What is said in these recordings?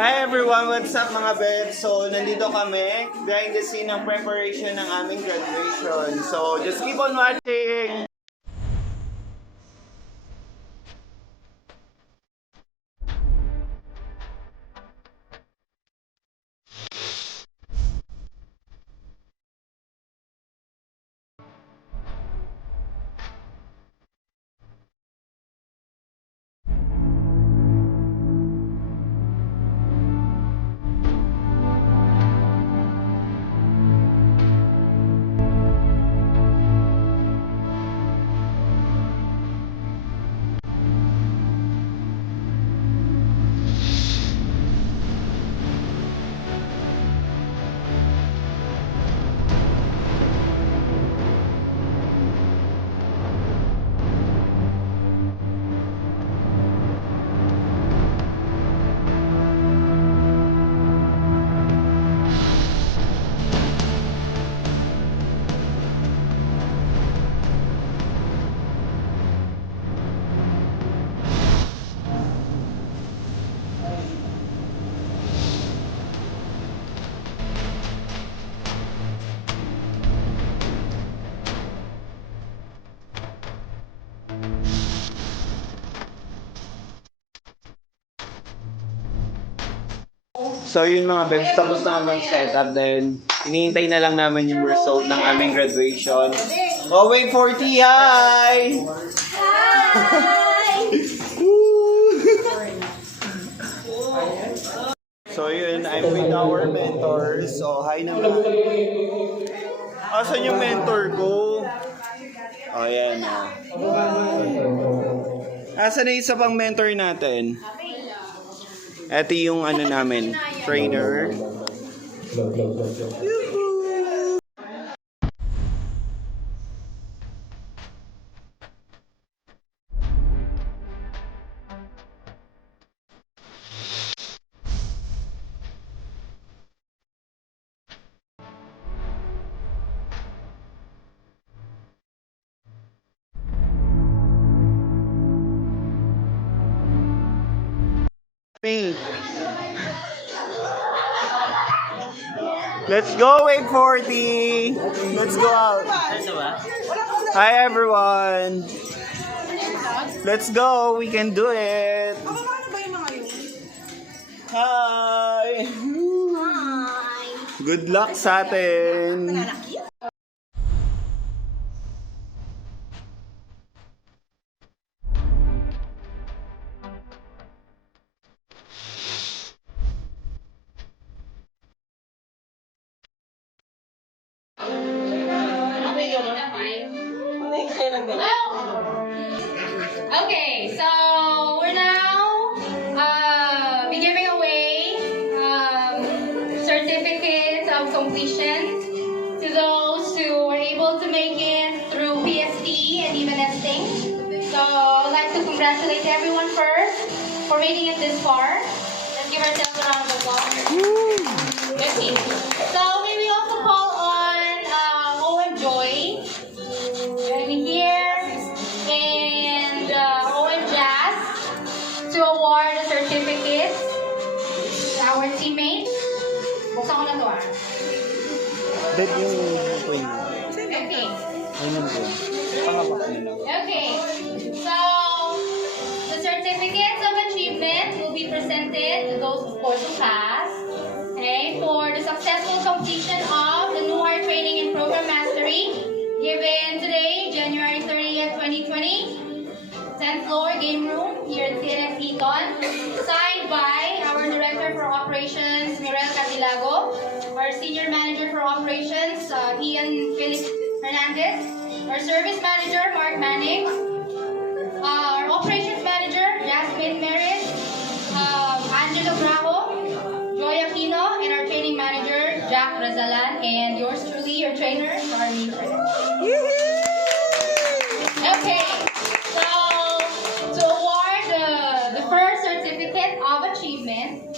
Hi everyone! What's up mga bebs? So, nandito kami behind the scene ng preparation ng aming graduation. So, just keep on watching! So yun mga bebs, tapos na kami setup then hinihintay na lang namin yung result ng aming graduation. Oh wait, 40! Hi! So yun, I'm with our mentors. So hi naman. Asan yung mentor ko? Oh yan. Asan na isa pang mentor natin? Ito yung ano namin, trainer. Me. Let's go, 840! Let's go out! Hi everyone! Let's go! We can do it! Hi! Good luck sa atin! Okay, so we're now be giving away certificates of completion to those who were able to make it through PST and even nesting. So I'd like to congratulate everyone first for making it this far. Let's give ourselves a round of applause. Okay. So may we also call on OM Joy. Joining here. And OM Jazz to award a certificate to our teammates. Buksan ko na to That yung point. Okay. Ayun po. Pangapak nila. Okay. So, the certificates of achievement will be presented to those, of course, who pass. Okay, for the successful completion of the NUAR Training and Program Mastery given today, January 30th, 2020, 10th floor game room here at CNF Eton, signed by our Director for Operations, Mirel Capilago, our Senior Manager for Operations, Ian Philip Hernandez, our Service Manager, Mark Manning, our Operations Manager, Jasmine Merit, Angelo Bravo, Joy Aquino, and our Training Manager, Jack Razalan, and yours truly, your trainer, Marlene Fred. Okay, so to award the first certificate of achievement,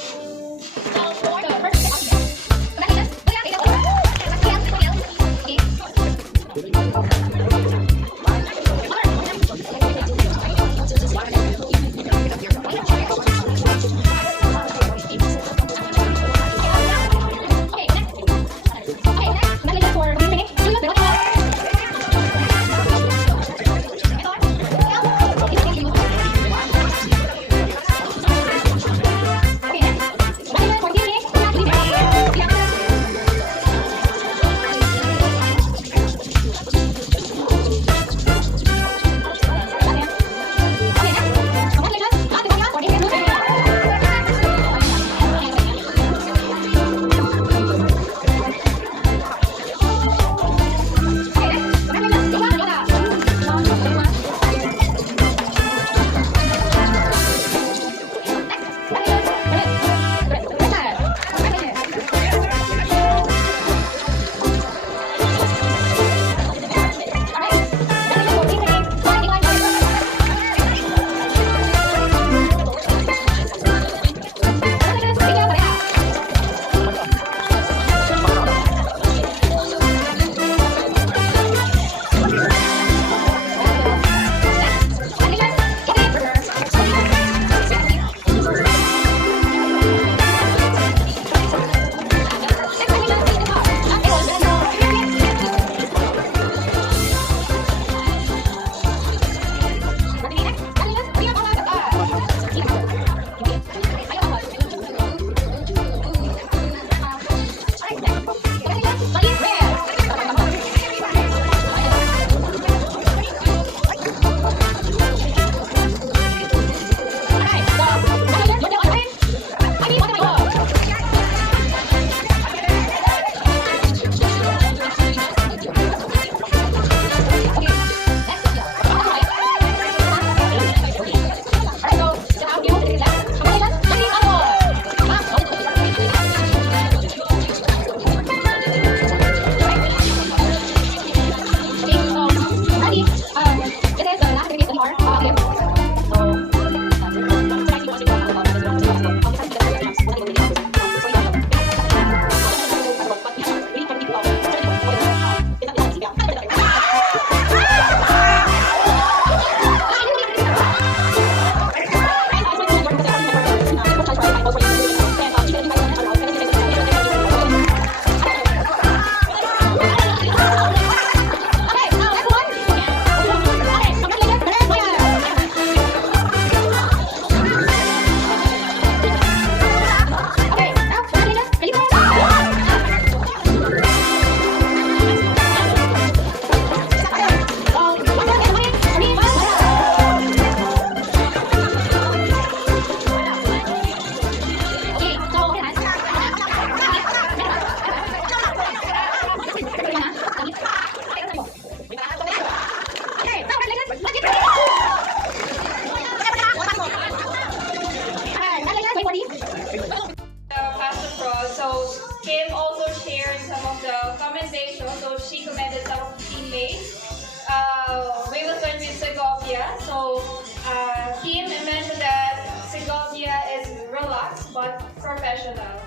professional.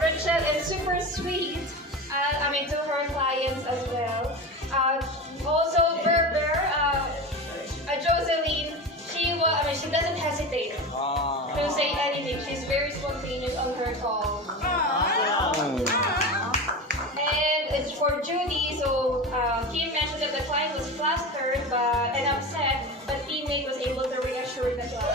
Rachel is super sweet. To her clients as well. Also, Berber, Jocelyn, she doesn't hesitate to say anything. She's very spontaneous on her call. And it's for Judy, so Kim mentioned that the client was flustered and upset, but teammate was able to reassure the client.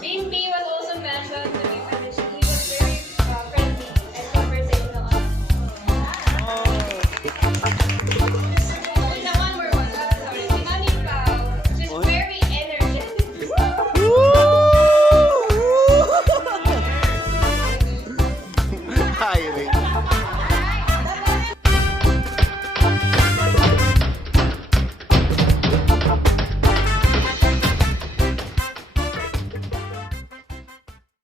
Bimbi was also mentioned to be he was very friendly and conversational. The one more one, sorry, si Mami Pao, she's very energetic. Hi, Rachel.